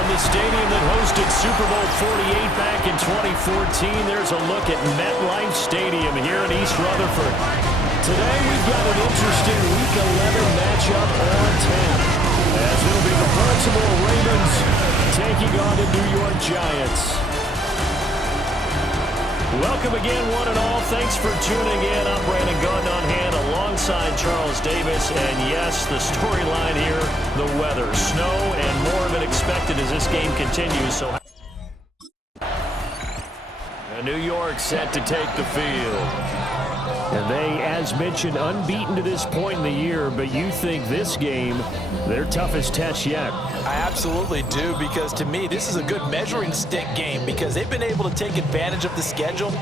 From the stadium that hosted Super Bowl 48 back in 2014, there's a look at MetLife Stadium here in East Rutherford. Today we've got an interesting Week 11 matchup on tap, as it'll be the Baltimore Ravens taking on the New York Giants. Welcome again, one and all. Thanks for tuning in. I'm Brandon Gunn on hand alongside Charles Davis. And yes, the storyline here, the weather. Snow and more of it expected as this game continues. So New York set to take the field. And they, as mentioned, unbeaten to this point in the year. But you think this game, their toughest test yet? I absolutely do, because to me, this is a good measuring stick game because they've been able to take advantage of the schedule.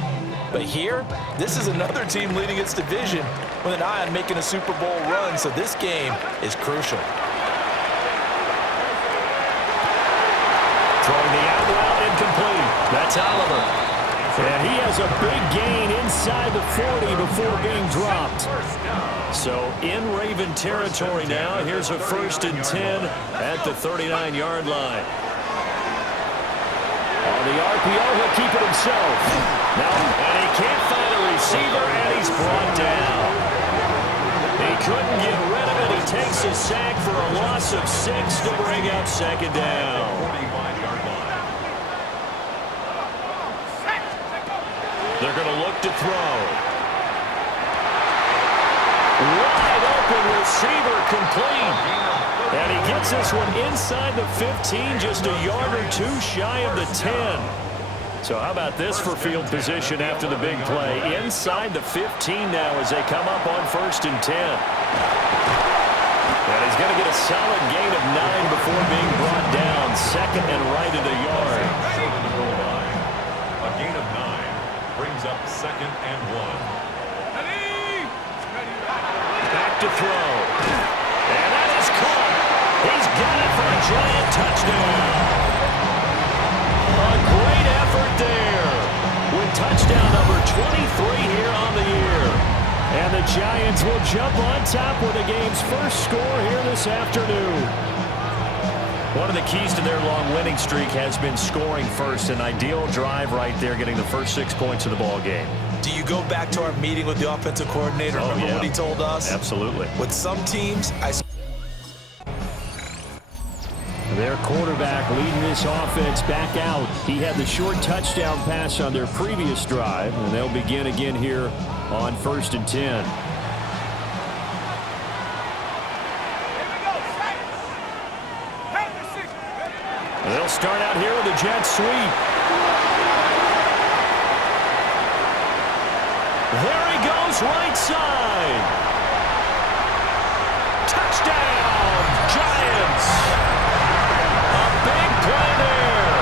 But here, this is another team leading its division with an eye on making a Super Bowl run. So this game is crucial. Throwing the out route incomplete. That's Oliver. And he has a big gain inside the 40 before being dropped. So in Raven territory now. Here's a 1st and 10 at the 39-yard line. On the RPO, he'll keep it himself. No, and he can't find a receiver, and he's brought down. He couldn't get rid of it. He takes a sack for a loss of 6 to bring up 2nd down. They're going to look to throw. Wide open receiver complete. And he gets this one inside the 15, just a yard or two shy of the 10. So how about this for field position after the big play? Inside the 15 now as they come up on 1st and 10. And he's going to get a solid gain of 9 before being brought down. 2nd and right at a yard. A gain of 9. Brings up 2nd and 1. Back to throw. And that is caught. He's got it for a giant touchdown. A great effort there with touchdown number 23 here on the year. And the Giants will jump on top with the game's first score here this afternoon. One of the keys to their long winning streak has been scoring first. An ideal drive right there, getting the first 6 points of the ball game. Do you go back to our meeting with the offensive coordinator? Remember what he told us? Absolutely. With some teams, Their quarterback leading this offense back out. He had the short touchdown pass on their previous drive, and they'll begin again here on 1st and 10. They'll start out here with a jet sweep. There he goes, right side. Touchdown, Giants. A big play there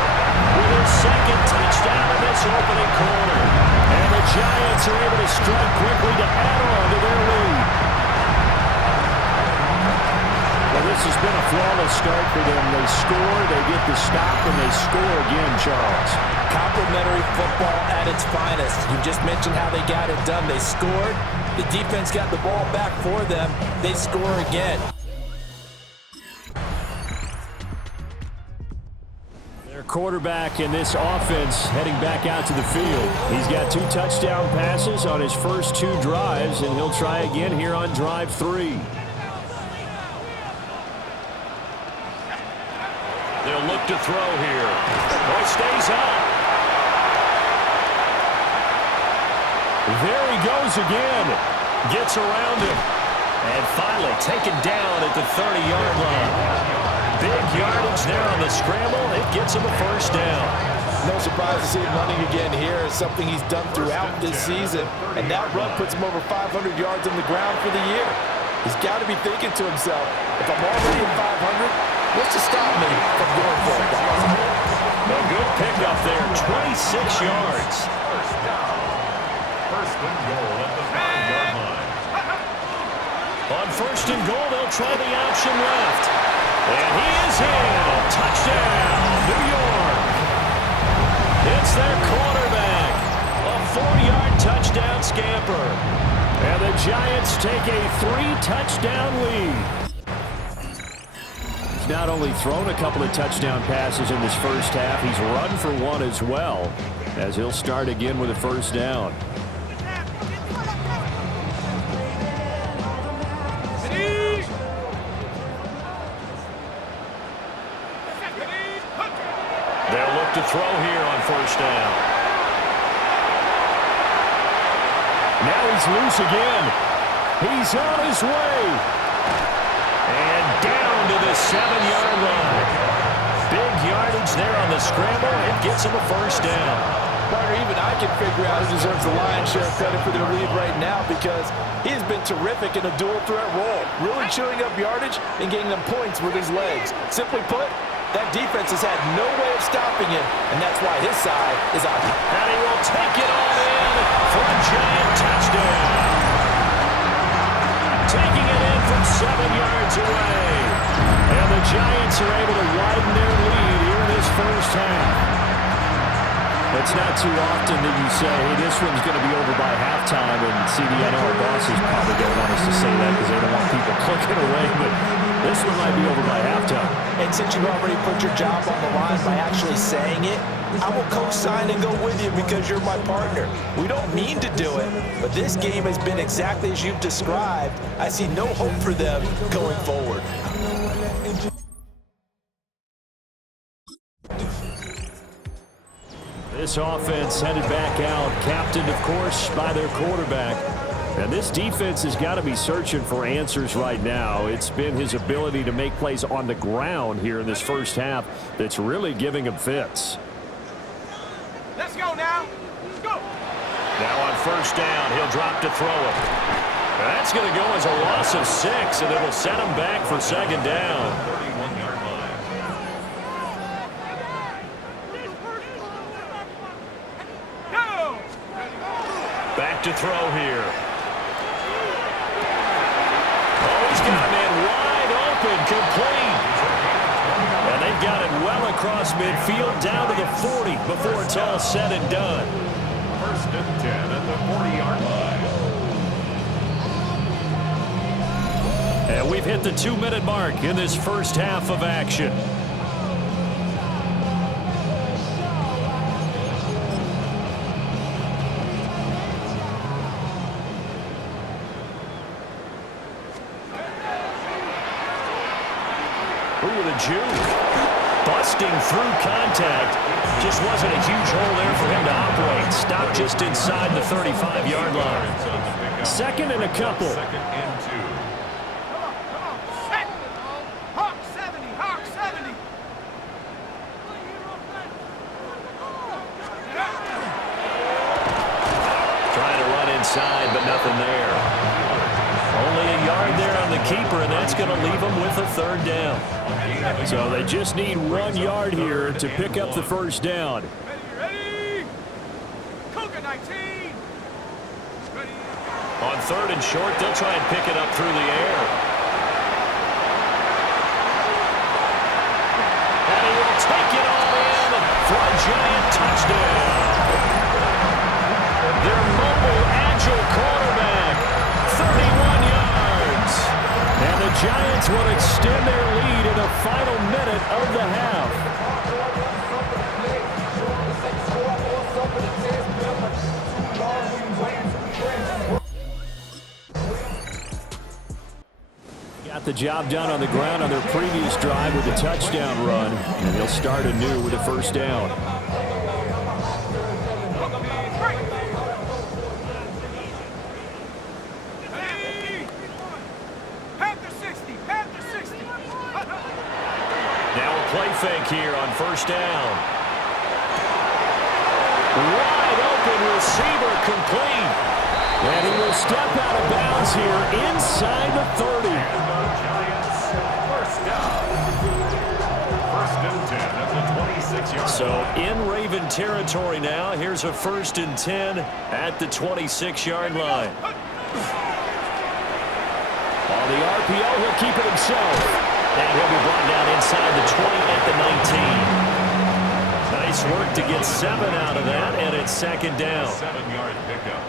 with his 2nd touchdown in this opening quarter. And the Giants are able to strike quickly to add on to their lead. Well, this has been a flawless start for them. They score, they get the stop, and they score again, Charles. Complimentary football at its finest. You just mentioned how they got it done. They scored. The defense got the ball back for them. They score again. Their quarterback in this offense heading back out to the field. He's got 2 touchdown passes on his first 2 drives, and he'll try again here on drive 3. They'll look to throw here. Oh, he stays up. There he goes again. Gets around him. And finally taken down at the 30-yard line. Big yardage there on the scramble. It gets him a 1st down. No surprise to see him running again here. It's something he's done throughout this season. And that run puts him over 500 yards on the ground for the year. He's got to be thinking to himself, if I'm already at 500, what's to stop me from going for it? A good pickup there, 26 yards. First and goal at the 5-yard line. On 1st and goal, they'll try the option left. And he is in. Touchdown, New York. It's their quarterback. A 4-yard touchdown scamper. And the Giants take a 3-touchdown lead. He's not only thrown a couple of touchdown passes in this first half, he's run for one as well, as he'll start again with a first down. They'll look to throw here on first down. Now he's loose again. He's on his way. And down to the 7-yard line. Big yardage there on the scramble. It gets him a first down. Partner, even I can figure out who deserves the lion's share of credit for their lead right now, because he's been terrific in a dual threat role, really chewing up yardage and getting them points with his legs. Simply put, that defense has had no way of stopping him, and that's why his side is out. And he will take it all in for a giant touchdown. Taking it in from 7 yards away. And the Giants are able to widen their lead here in this first half. It's not too often that you say, hey, this one's going to be over by halftime, and CD, I know our bosses probably don't want us to say that because they don't want people clicking away, but this one might be over by halftime. And since you've already put your job on the line by actually saying it, I will co-sign and go with you because you're my partner. We don't mean to do it, but this game has been exactly as you've described. I see no hope for them going forward. This offense headed back out, captained, of course, by their quarterback. And this defense has got to be searching for answers right now. It's been his ability to make plays on the ground here in this first half that's really giving him fits. Let's go now. Let's go. Now on first down, he'll drop to throw it. That's going to go as a loss of 6, and it'll set him back for second down. 31-yard line. Back to throw here. Oh, he's got a man wide open, complete. And they've got it well across midfield, down to the 40 before it's all said and done. First and 10 at the 40-yard line. And we've hit the 2-minute mark in this first half of action. With a juke. Busting through contact. Just wasn't a huge hole there for him to operate. Stopped just inside the 35-yard line. Second and a couple. Second and 2. Come on. Set. Hawk 70. Hawk 70. Trying to run inside, but nothing there. Only a yard there on the keeper, and that's going to leave them with a third down. So they just need 1 yard here to pick up the first down. Ready? Cougar 19. Ready? On third and short, they'll try and pick it up through the air. And he will take it all in for a giant touchdown. Their mobile, agile quarterback, 31 yards. And the Giants will extend their lead in the final minute of the half. Got the job done on the ground on their previous drive with a touchdown run, and they'll start anew with a first down. Play fake here on first down. Wide open receiver complete. And he will step out of bounds here inside the 30. Giants, first down. First and 10 at the 26-yard So line. in Raven territory now. Here's a first and 10 at the 26-yard line. On the RPO, he'll keep it himself. And he'll be brought down inside the 20 at the 19. Nice work to get 7 out of that, and it's second down. 7-yard pickup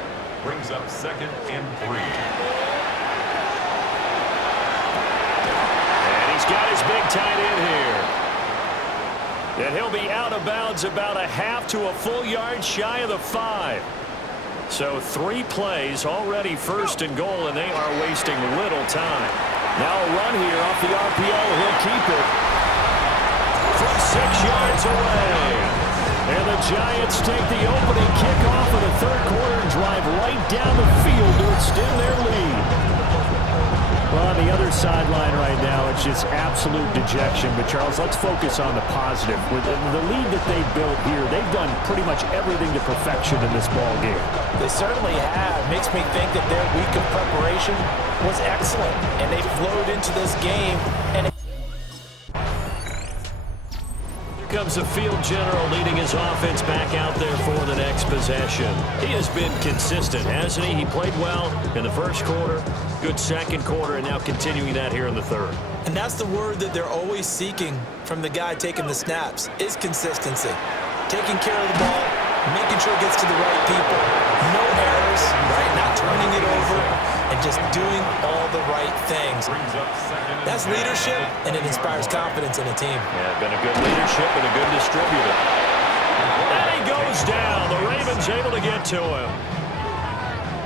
brings up second and 3. And he he's got his big tight end here. And he'll be out of bounds about a half to a full yard shy of the 5. So 3 plays already first and goal, and they are wasting little time. Now a run here off the RPO. He'll keep it from 6 yards away. And the Giants take the opening kickoff of the third quarter and drive right down the field to extend their lead. Well, on the other sideline right now, it's just absolute dejection. But, Charles, let's focus on the positive. With the lead that they built here, they've done pretty much everything to perfection in this ball game. They certainly have. Makes me think that their week of preparation was excellent, and they flowed into this game. And here comes the field general leading his offense back out there for the next possession. He has been consistent, hasn't he? He played well in the first quarter, good second quarter, and now continuing that here in the third. And that's the word that they're always seeking from the guy taking the snaps, is consistency. Taking care of the ball, making sure it gets to the right people. No errors, right? Not turning it over, and just doing all the right things. That's leadership, and it inspires confidence in a team. Yeah, been a good leadership and a good distributor. And he goes down. The Ravens able to get to him.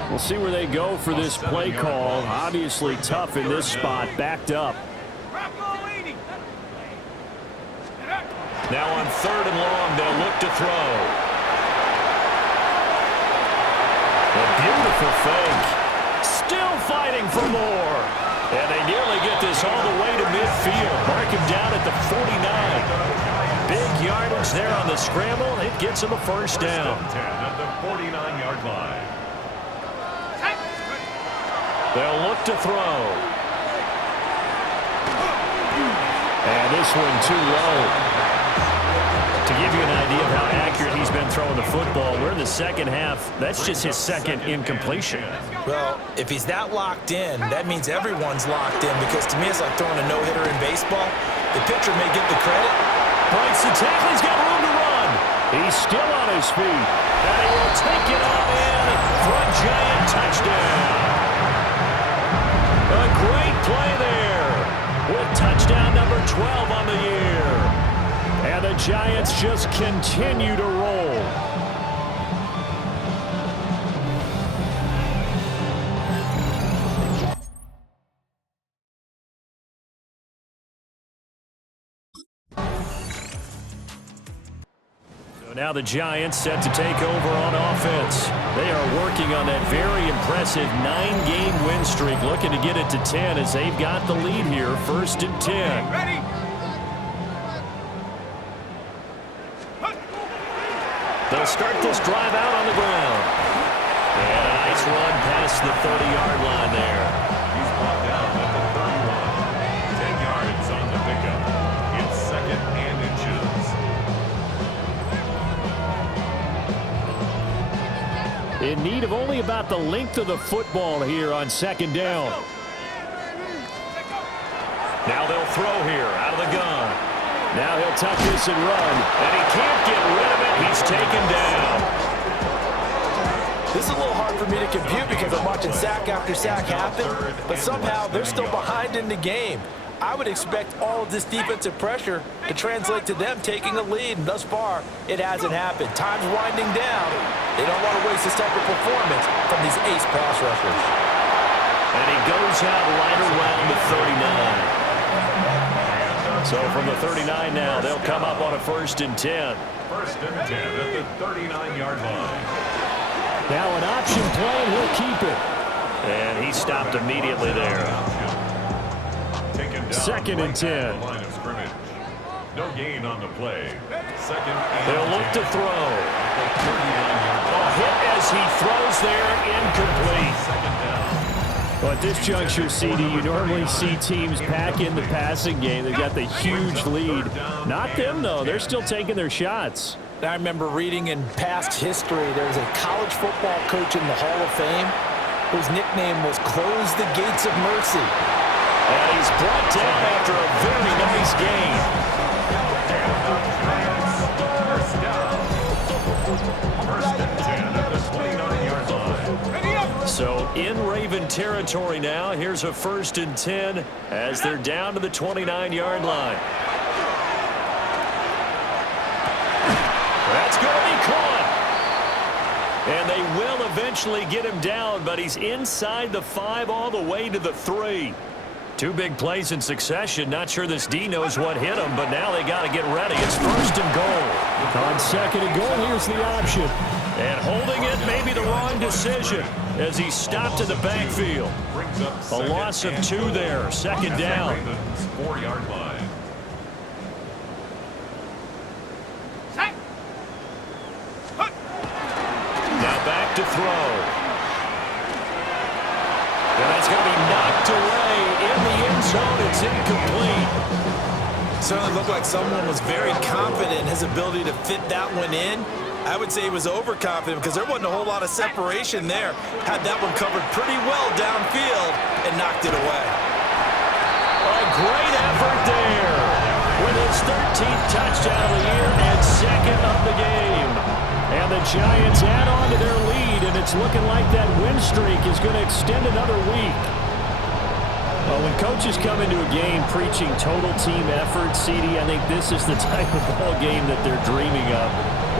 We'll see where they go for this play call. Obviously tough in this spot, backed up. Now on 3rd and long, they'll look to throw. A beautiful fake. Still fighting for more. And they nearly get this all the way to midfield. Mark him down at the 49. Big yardage there on the scramble. It gets him a first down. 10 at the 49-yard line. They'll look to throw. And this one too low. To give you an idea of how accurate he's been throwing the football, we're in the second half. That's just his second incompletion. Well, if he's that locked in, that means everyone's locked in, because to me it's like throwing a no-hitter in baseball. The pitcher may get the credit. Breaks the tackle. He's got room to run. He's still on his feet. And he will take it on in for a Giant touchdown. A great play there with touchdown number 12 on the year. And the Giants just continue to roll. So now the Giants set to take over on offense. They are working on that very impressive 9-game win streak, looking to get it to 10 as they've got the lead here, 1st and 10. Ready? They'll start this drive out on the ground. And a nice run past the 30-yard line there. He's brought down at the 31. 10 yards on the pickup. It's 2nd and inches. In need of only about the length of the football here on 2nd down. Now they'll throw here out of the gun. Now he'll tuck this and run. And he can't get rid of it. He's taken down. This is a little hard for me to compute because I'm watching sack after sack happen, but somehow they're still behind in the game. I would expect all of this defensive pressure to translate to them taking a lead, and thus far, it hasn't happened. Time's winding down. They don't want to waste this type of performance from these ace pass rushers. And he goes out right around the 39. So from the 39 now, they'll come up on a 1st and 10. 1st and 10 at the 39-yard line. Now an option play, and he'll keep it. And he stopped immediately there. Taken down 2nd and 10. the line of scrimmage. No gain on the play. 2nd and They'll look 10. to throw. At the 39-yard A line. hit as he throws there, incomplete. 2nd down. Well, at this juncture, CD, you normally see teams pack in the passing game. They've got the huge lead. Not them, though. They're still taking their shots. I remember reading in past history, there's a college football coach in the Hall of Fame whose nickname was Close the Gates of Mercy. And he's brought down after a very nice gain. First down. 1st and 10 at the 29-yard line. So in Raven territory now. Here's a 1st and 10 as they're down to the 29-yard line. That's going to be caught. And they will eventually get him down, but he's inside the 5 all the way to the 3. 2 big plays in succession. Not sure this D knows what hit him, but now they got to get ready. It's 1st and goal. On 2nd and goal, here's the option. And holding it may be the wrong decision as he stopped in the backfield. A loss of 2 there. 2nd down. 4-yard line. Now back to throw. And that's going to be knocked away in the end zone. It's incomplete. Certainly looked like someone was very confident in his ability to fit that one in. I would say he was overconfident because there wasn't a whole lot of separation there. Had that one covered pretty well downfield and knocked it away. A great effort there with his 13th touchdown of the year and 2nd of the game. And the Giants add on to their lead, and it's looking like that win streak is going to extend another week. Well, when coaches come into a game preaching total team effort, CD, I think this is the type of ball game that they're dreaming of.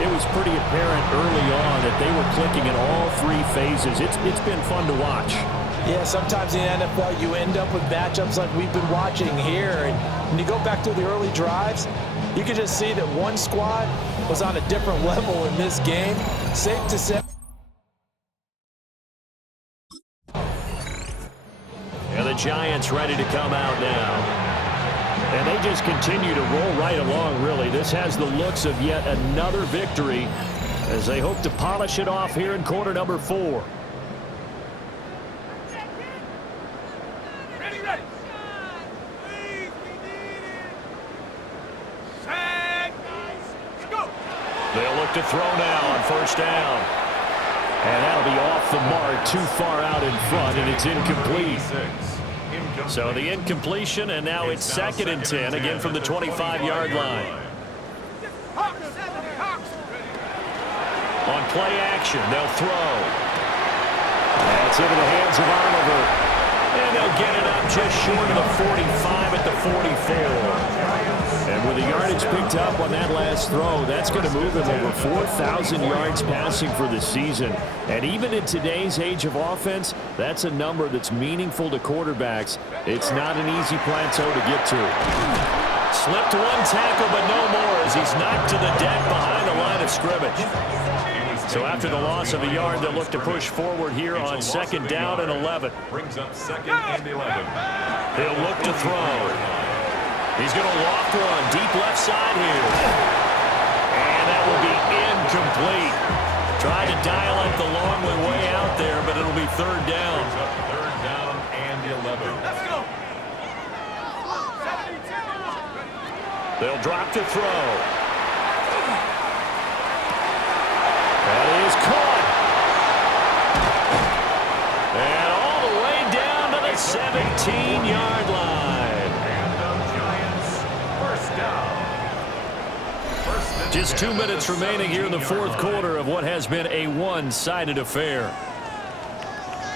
It was pretty apparent early on that they were clicking in all 3 phases. It's been fun to watch. Yeah, sometimes in the NFL you end up with matchups like we've been watching here. And when you go back to the early drives, you can just see that one squad was on a different level in this game. Safe to say. And the Giants ready to come out now. And they just continue to roll right along, really. This has the looks of yet another victory as they hope to polish it off here in quarter number 4. Ready, ready. Please, we need it. Set. Let's go. They'll look to throw now on 1st down. And that'll be off the mark, too far out in front, and it's incomplete. So the incompletion, and now it's 2nd and 10, again from the 25-yard line. Hawks, 70, Hawks. On play action, they'll throw. That's into the hands of Oliver. And they'll get it up just short of the 45 at the 44. And with the yardage picked up on that last throw, that's going to move him over 4,000 yards passing for the season. And even in today's age of offense, that's a number that's meaningful to quarterbacks. It's not an easy plateau to get to. Slipped one tackle, but no more as he's knocked to the deck behind the line of scrimmage. So after the loss of a yard, they'll look to push forward here on 2nd down and 11. Brings up 2nd and 11. He'll look to throw. He's going to loft one deep left side here. And that will be incomplete. Tried to dial up the long way out there, but it'll be 3rd down. 3rd down and 11. Let's go. 70, They'll drop to throw. That is caught. And all the way down to the 17-yard line. And the Giants, 1st down. Just 2 minutes remaining here in the 4th quarter of what has been a one-sided affair.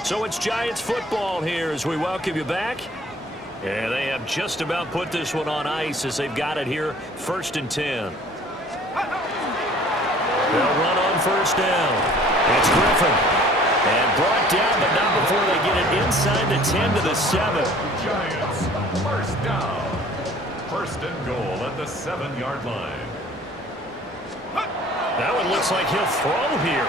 So it's Giants football here as we welcome you back. And they have just about put this one on ice as they've got it here, 1st and 10. They'll run on 1st down. It's Griffin. And brought down, but not before they get it inside the 10 to the 7. Giants, 1st down. 1st and goal at the 7-yard line. That one looks like he'll throw here.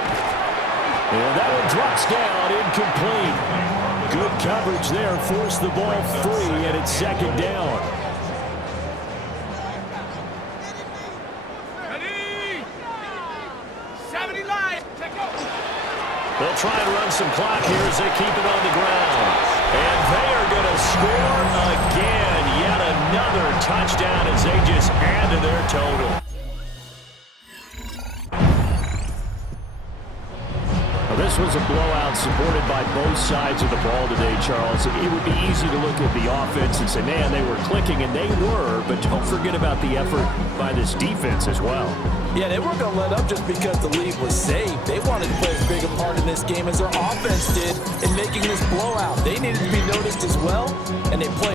And that one drops down, incomplete. Good coverage there, forced the ball free, and it's 2nd down. ready. 70 line. Take go. They'll try and run some clock here as they keep it on the ground. And they are going to score again. Yet another touchdown as they just add to their total. This was a blowout supported by both sides of the ball today, Charles. It would be easy to look at the offense and say, man, they were clicking, and they were, but don't forget about the effort by this defense as well. Yeah, they weren't going to let up just because the lead was saved. They wanted to play as big a part in this game as their offense did in making this blowout. They needed to be noticed as well, and they played